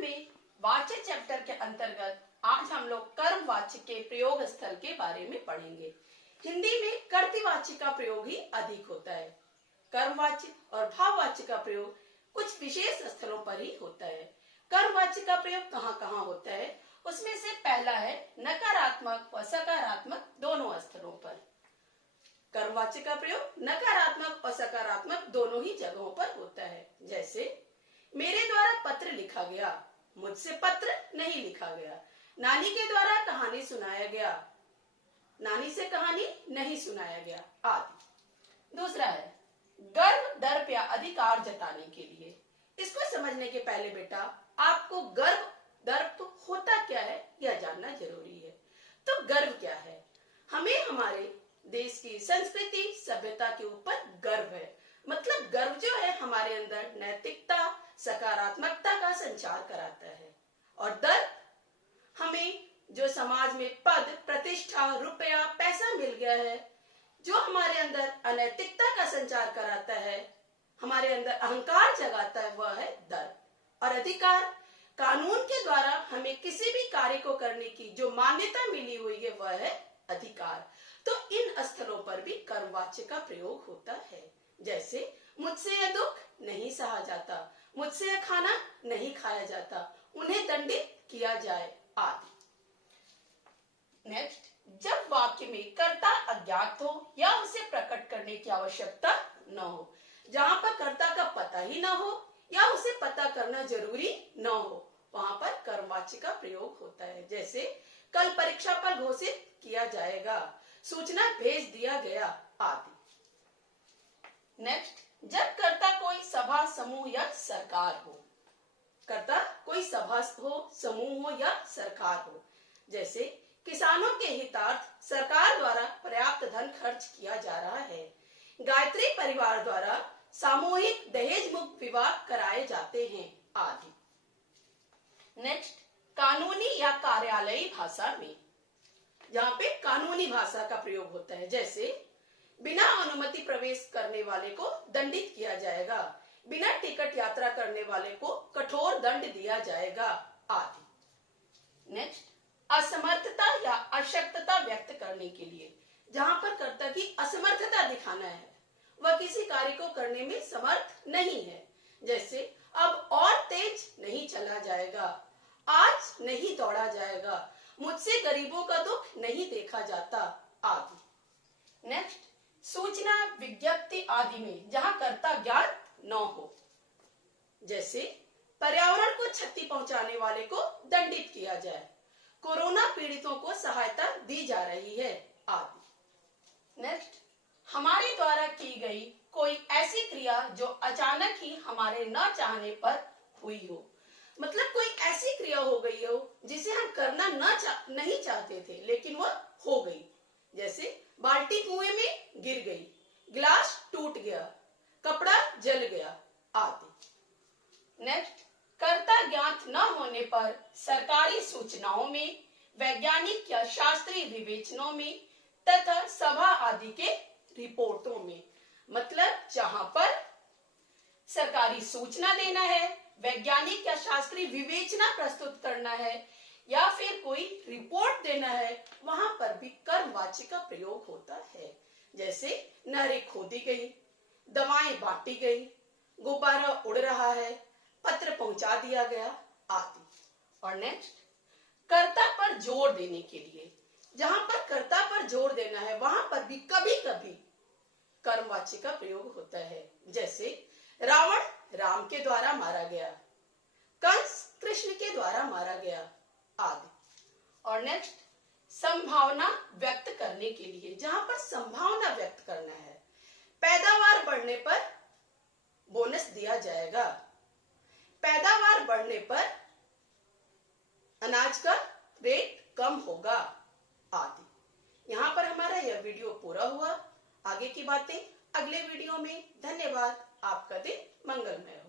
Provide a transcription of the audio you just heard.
में वाच्य चैप्टर के अंतर्गत आज हम लोग कर्मवाच्य के प्रयोग स्थल के बारे में पढ़ेंगे। हिंदी में कर्तृवाच्य का प्रयोग ही अधिक होता है। कर्मवाच्य और भाववाच्य का प्रयोग कुछ विशेष स्थलों पर ही होता है। कर्मवाच्य का प्रयोग कहाँ कहाँ होता है, उसमें से पहला है नकारात्मक व सकारात्मक दोनों स्थलों पर। कर्मवाच्य का प्रयोग नकारात्मक और सकारात्मक दोनों ही जगहों पर होता है। जैसे मेरे द्वारा पत्र लिखा गया, मुझसे पत्र नहीं लिखा गया। नानी के द्वारा कहानी सुनाया गया, नानी से कहानी नहीं सुनाया गया आदि। दूसरा है गर्व, दर्प या अधिकार जताने के लिए। इसको समझने के पहले बेटा आपको गर्व दर्प होता क्या है यह जानना जरूरी है। तो गर्व क्या है? हमें हमारे देश की संस्कृति सभ्यता के ऊपर गर्व है। मतलब गर्व जो है हमारे अंदर नैतिकता सकारात्मकता का संचार कराता है। और दर्प हमें जो समाज में पद प्रतिष्ठा रुपया पैसा मिल गया है, जो हमारे अंदर अनैतिकता का संचार कराता है, हमारे अंदर अहंकार जगाता है, वह है दर्प। और अधिकार कानून के द्वारा हमें किसी भी कार्य को करने की जो मान्यता मिली हुई है वह है अधिकार। तो इन स्थलों पर भी कर्मवाच्य का प्रयोग होता है। जैसे मुझसे यह दुख नहीं सहा जाता, मुझसे यह खाना नहीं खाया जाता, उन्हें दंडित किया जाए आदि। नेक्स्ट, जब वाक्य में कर्ता अज्ञात हो या उसे प्रकट करने की आवश्यकता न हो, जहाँ पर कर्ता का पता ही न हो या उसे पता करना जरूरी न हो, वहां पर कर्मवाच्य का प्रयोग होता है। जैसे कल परीक्षा फल घोषित किया जाएगा, सूचना भेज दिया गया आदि। नेक्स्ट, जब कर्ता कोई सभा समूह या सरकार हो, कर्ता कोई सभा हो समूह हो या सरकार हो। जैसे किसानों के हितार्थ सरकार द्वारा पर्याप्त धन खर्च किया जा रहा है, गायत्री परिवार द्वारा सामूहिक दहेज मुक्त विवाह कराए जाते हैं आदि। नेक्स्ट, कानूनी या कार्यालयी भाषा में, जहाँ पे कानूनी भाषा का प्रयोग होता है। जैसे बिना अनुमति प्रवेश करने वाले को दंडित किया जाएगा, बिना टिकट यात्रा करने वाले को कठोर दंड दिया जाएगा आदि। नेक्स्ट, असमर्थता या अशक्तता व्यक्त करने के लिए, जहाँ पर कर्ता की असमर्थता दिखाना है, वह किसी कार्य को करने में समर्थ नहीं है। जैसे अब और तेज नहीं चला जाएगा, आज नहीं दौड़ा जाएगा, मुझसे गरीबों का दुख नहीं देखा जाता आदि। नेक्स्ट, सूचना विज्ञप्ति आदि में जहाँ कर्ता ज्ञात न हो। जैसे पर्यावरण को क्षति पहुंचाने वाले को दंडित किया जाए, कोरोना पीड़ितों को सहायता दी जा रही है आदि। नेक्स्ट, हमारे द्वारा की गई कोई ऐसी क्रिया जो अचानक ही हमारे न चाहने पर हुई हो। मतलब कोई ऐसी क्रिया हो गई हो जिसे हम करना नहीं चाहते थे लेकिन वह हो गई। जैसे बाल्टी कुएं में गिर गई, गिलास टूट गया, कपड़ा जल गया आदि। नेक्स्ट, कर्ता ज्ञात न होने पर सरकारी सूचनाओं में, वैज्ञानिक या शास्त्रीय विवेचनों में तथा सभा आदि के रिपोर्टों में। मतलब जहां पर सरकारी सूचना देना है, वैज्ञानिक या शास्त्रीय विवेचना प्रस्तुत करना है या फिर कोई रिपोर्ट देना है, वहां पर भी कर्मवाच्य का प्रयोग होता है। जैसे नहरें खोदी गई, दवाएं बांटी गई, गुब्बारा उड़ रहा है, पत्र पहुंचा दिया गया आदि। और नेक्स्ट, कर्ता पर जोर देने के लिए, जहां पर कर्ता पर जोर देना है वहां पर भी कभी कभी कर्मवाच्य का प्रयोग होता है। जैसे रावण राम के द्वारा मारा गया, कंस कृष्ण के द्वारा मारा गया आदि। और नेक्स्ट, संभावना व्यक्त करने के लिए, जहां पर संभावना व्यक्त करना है, पैदावार बढ़ने पर बोनस दिया जाएगा, पैदावार बढ़ने पर अनाज का रेट कम होगा आदि। यहाँ पर हमारा यह वीडियो पूरा हुआ। आगे की बातें अगले वीडियो में। धन्यवाद। आपका दिन मंगलमय।